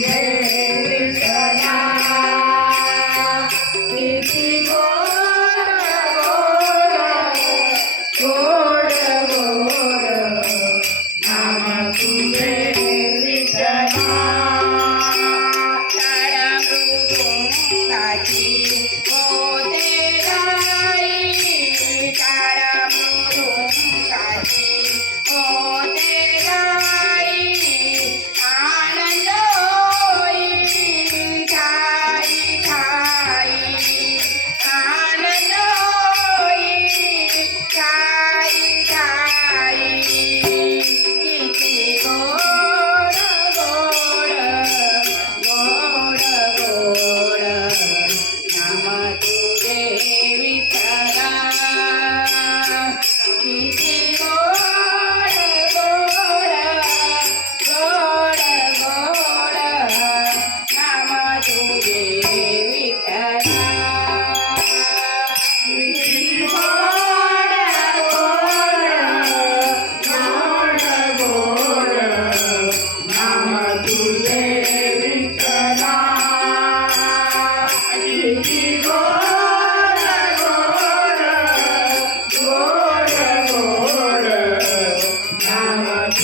Yeah.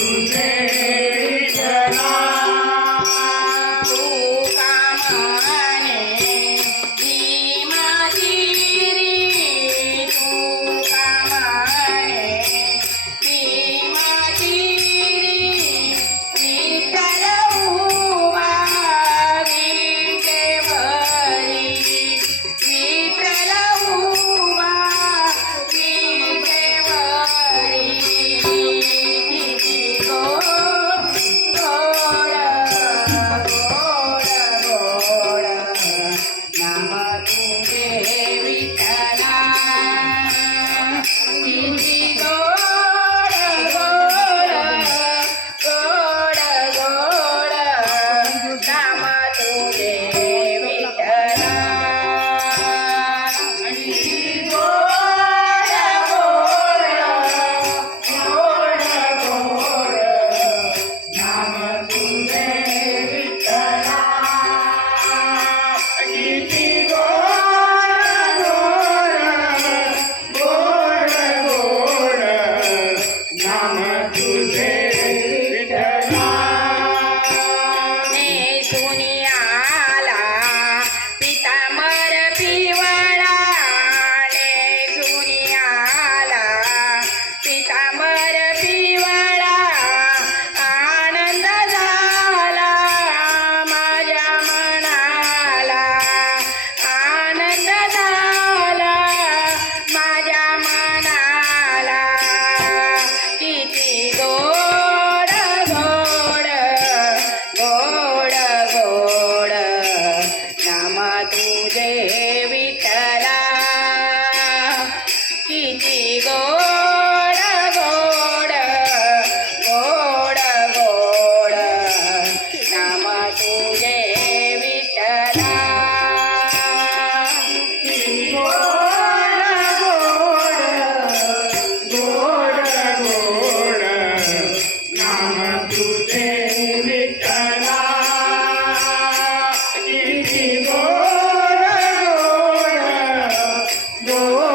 Today. Lord.